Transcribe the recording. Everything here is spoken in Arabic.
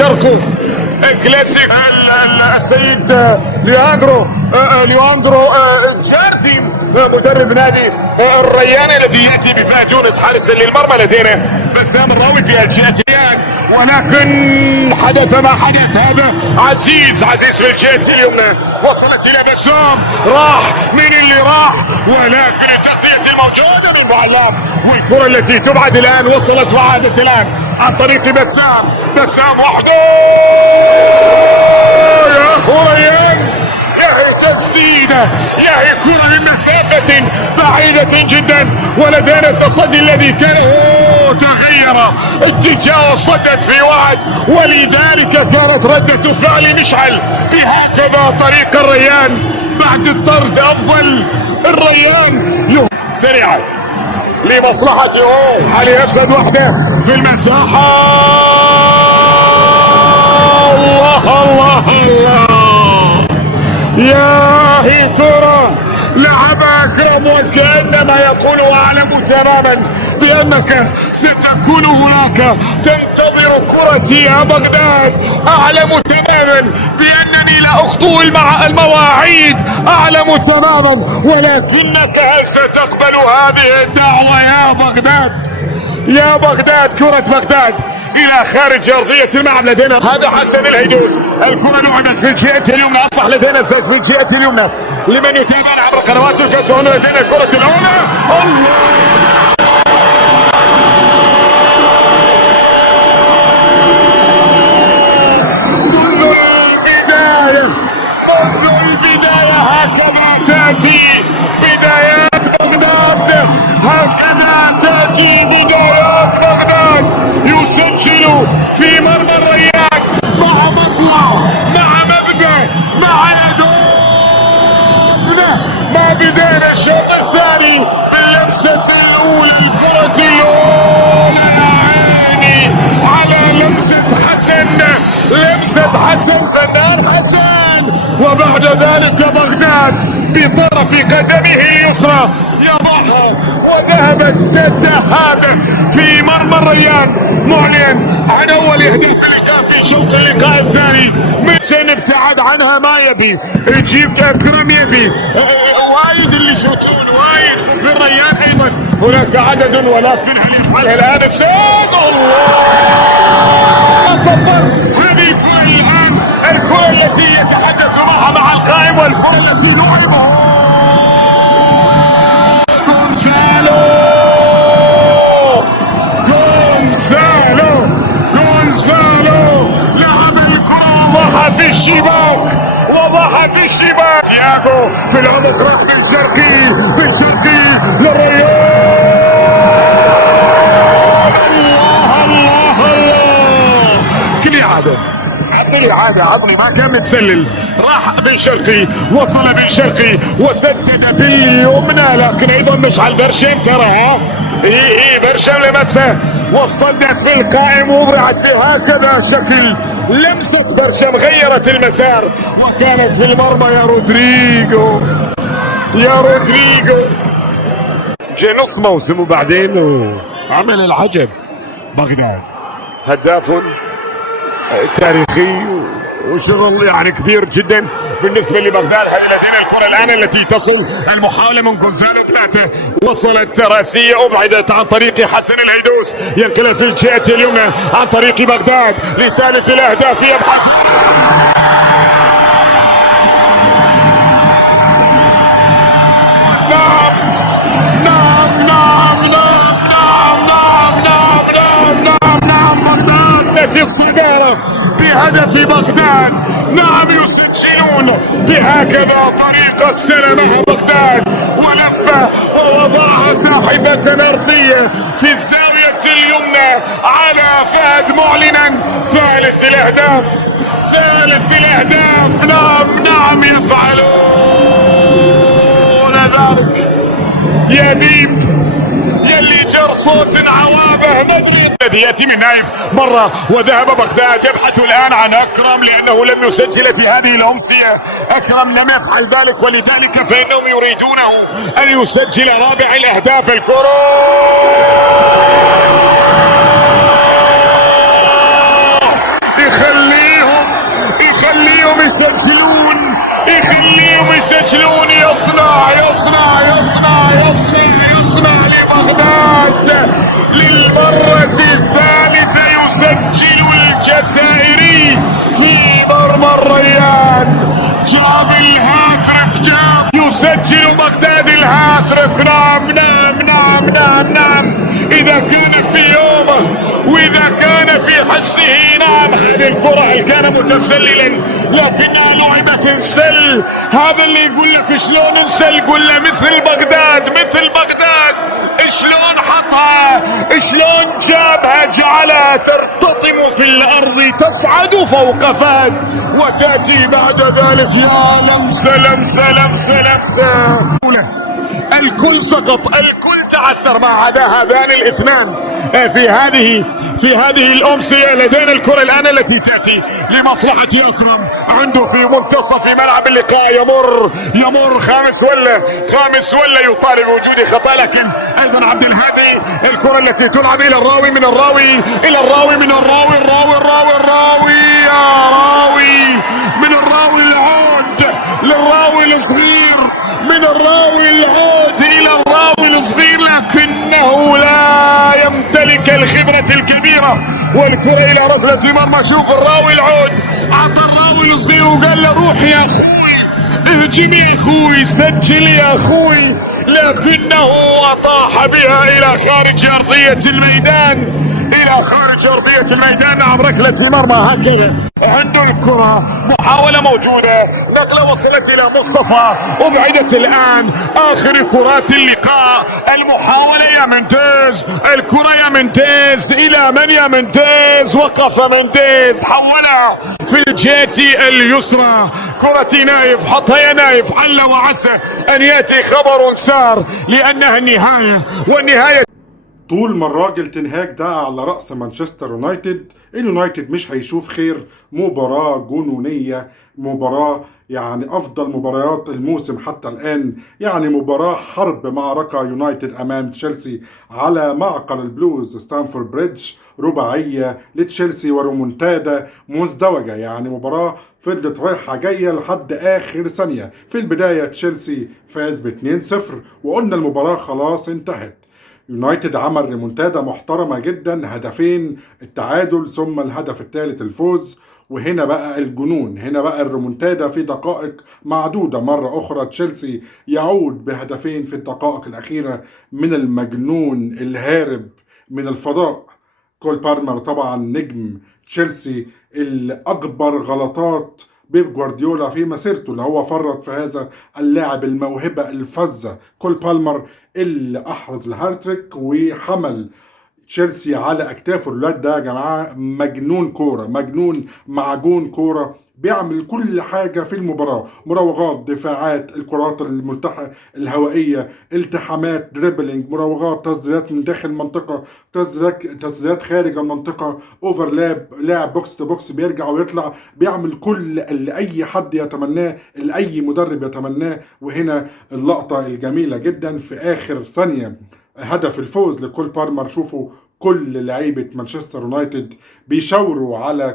الشرقي الكلاسيك السيد لياندرو جارديم مدرب نادي الريان الذي ياتي بفهد جونس حارسا للمرمى. لدينا بسام الراوي في الجهه ولكن حدث ما حدث. هذا عزيز في الجهه اليمنى، وصلت الى بسام، راح مين اللي راح، ولكن التغطيه الموجوده من معلم، والكره التي تبعد الان وصلت وعادت الان عن طريق بسام وحده. يا ريان، يا تسديده، يا كره من مسافه بعيده جدا، ولدينا التصدي الذي كان تغير اتجاه وصدت في وعد، ولذلك كانت ردة فعل مشعل بهكذا طريق الريان بعد الطرد. افضل الريان سريعا لمصلحته علي اسد وحده في المساحه. الله الله الله، يا هي كرة لعبها اكرم، وكانما يقول اعلم تماما بانك ستكون هناك تنتظر كرتي يا بغداد. اعلم تماما بانني لا اخطئ المواعيد، اعلم تماما، ولكنك هل ستقبل هذه الدعوة يا بغداد؟ يا بغداد، كرة بغداد الى خارج ارضية الملعب. لدينا هذا حسن الهيدوس، الكرة لعبت في الجهة اليمنى، اصبح لدينا زيد في الجهة اليمنى لمن يتابعنا عبر قنوات الكاس. وهنا لدينا الكرة الاولى. الله، منذ البداية هكذا تأتي بدايات بغداد، هكذا تأتي بدايات بغداد. يسجل في مرمى الريان مع مطلع، مع مبدأ، مع يدوب. ما بدينا الشوط الثاني باللمسة الأولى، الكرة الأولى يا عيني على لمسة حسن، فنان حسن، وبعد ذلك بغداد بطرف قدمه اليسرى يضعها وذهبت تتهادى في مرمى الريان، معلن عن اول هدف اللقاء في شوط اللقاء الثاني. محسن ابتعد عنها، ما يبي يجيب اكرم، يبي وايد اللي يشوتون، وايد في الريان ايضا هناك عدد، ولكن هل يفعلها الان الشوط؟ الله، صبر. هذه الكرة الان، الكرة التي يتحدث معها مع القائم، والكرة التي لعبها جونزالو لعب الكرة، وضعها في الشباك، تياغو في العمق، راح بن شرقي للريان. الله، كل عادة عظمي ما كان متسلل، راح بن شرقي، وصل بن شرقي وسدد باليمنى، لكن ايضا مشعل برشم، ترى برشم لمسه واصطدت في القائم ووضعت بهكذا شكل. لمسة برشم غيرت المسار وكانت في المرمى. يا رودريجو جاء نص موسم وبعدين عمل العجب. بغداد هداف تاريخي وشغل يعني كبير جدا بالنسبة لبغداد. هذه لدينا الكرة الآن التي تصل، المحاولة من جونزالو بلاته، وصلت رأسية أبعدت عن طريق حسن الهيدوس، ينقلها في الجهة اليمنى عن طريق بغداد لثالث الأهداف. يبحث في الصدارة بهدف بغداد. نعم، يسجلون بهكذا طريقة استلمها بغداد ولف ووضعها ساحبة أرضية في الزاوية اليمنى على فهد، معلنا ثالث الأهداف. نعم يفعلون ذلك. يا ذيب يلي جر صوت عوابه مدري الذي ياتي من نايف مره، وذهب بغداد يبحث الان عن اكرم لانه لم يسجل في هذه الامسيه. اكرم لم يفعل ذلك، ولذلك فانهم يريدونه ان يسجل رابع الاهداف. الكره يخليهم يسجلون، يصنع لبغداد للمرة الثالثة، يسجل الجزائري في مرمى الريان. جاب الهاتريك، يسجل بغداد الهاتريك. نعم. إذا كان في يومه وإذا كان في حسه، نعم. هذه الكرة هل كان متسللا لكنها لعبة سل. هذا اللي يقول لك شلون نسل، قول له مثل بغداد شلون حطها، شلون جابها، جعلها ترتطم في الأرض، تصعد فوق فهد وتأتي بعد ذلك. يا لمسة. الكل سقط، الكل تعثر ما عدا هذان الاثنان في هذه الأمسية. لدينا الكرة الآن التي تأتي لمصلحة أكرم، عنده في منتصف ملعب اللقاء، يمر خامس ولا يطالب بوجود خطأ، لكن أيضا عبد الهادي الكرة التي تلعب إلى الراوي، من الراوي يا راوي، من الراوي العود للراوي الصغير، من الراوي العود إلى الراوي الصغير، لكنه لا يمتلك الخبرة الكبيرة. والكرة إلى ركلة مرمى. شوف الراوي العود أعطى الراوي الصغير وقال له روح يا أخوي، اهجم يا أخوي، سجل يا أخوي، لكنه أطاح بها إلى خارج أرضية الميدان. نعم، ركلة مرمى. هكذا عنده الكرة، محاولة موجودة، نقلة وصلت إلى مصطفى، أبعدت الآن. آخر كرات اللقاء، المحاولة يا منتز، الكرة يا منتز، إلى من يا منتز؟ وقف منتز، حولها في الجهة اليسرى. كرة نايف، حطها يا نايف، حل وعسى أن يأتي خبر سار، لأنها النهاية، والنهاية. طول ما الراجل تنهاج ده على رأس مانشستر يونايتد، اليونايتد مش هيشوف خير. مباراة جنونية، مباراة يعني أفضل مباريات الموسم حتى الآن، يعني مباراة حرب، معركة يونايتد أمام تشيلسي على معقل البلوز ستانفورد بريدج، رباعية لتشيلسي وريمونتادا مزدوجة، يعني مباراة فضلت رايحة جاية لحد آخر ثانية. في البداية تشيلسي فاز ب 2-0 وقلنا المباراة خلاص انتهت. يونايتد عمل ريمونتادا محترمة جدا، هدفين التعادل ثم الهدف الثالث الفوز. وهنا بقى الجنون، هنا بقى الريمونتادا في دقائق معدودة. مرة أخرى تشيلسي يعود بهدفين في الدقائق الأخيرة من المجنون الهارب من الفضاء كول بالمر، طبعا نجم تشيلسي. الأكبر غلطات بيب جوارديولا في مسيرته اللي هو فرط في هذا اللاعب الموهبة الفذة كول بالمر، اللي أحرز الهاتريك وحمل تشيلسي على أكتافه. الولاد ده يا جماعة مجنون كورة، مجنون معجون كورة، بيعمل كل حاجة في المباراة، مراوغات، دفاعات، الكرات الملتحة الهوائية، التحامات، دريبلينج، مراوغات، تسديدات من داخل المنطقة، تسديدات خارج المنطقة، اوفرلاب، لاعب بوكس تو بوكس بيرجع ويطلع، بيعمل كل اللي أي حد يتمناه، اللي أي مدرب يتمناه. وهنا اللقطة الجميلة جدا في آخر ثانية، هدف الفوز لكول بالمر. شوفوا كل لعيبة مانشستر يونايتد بيشاوروا على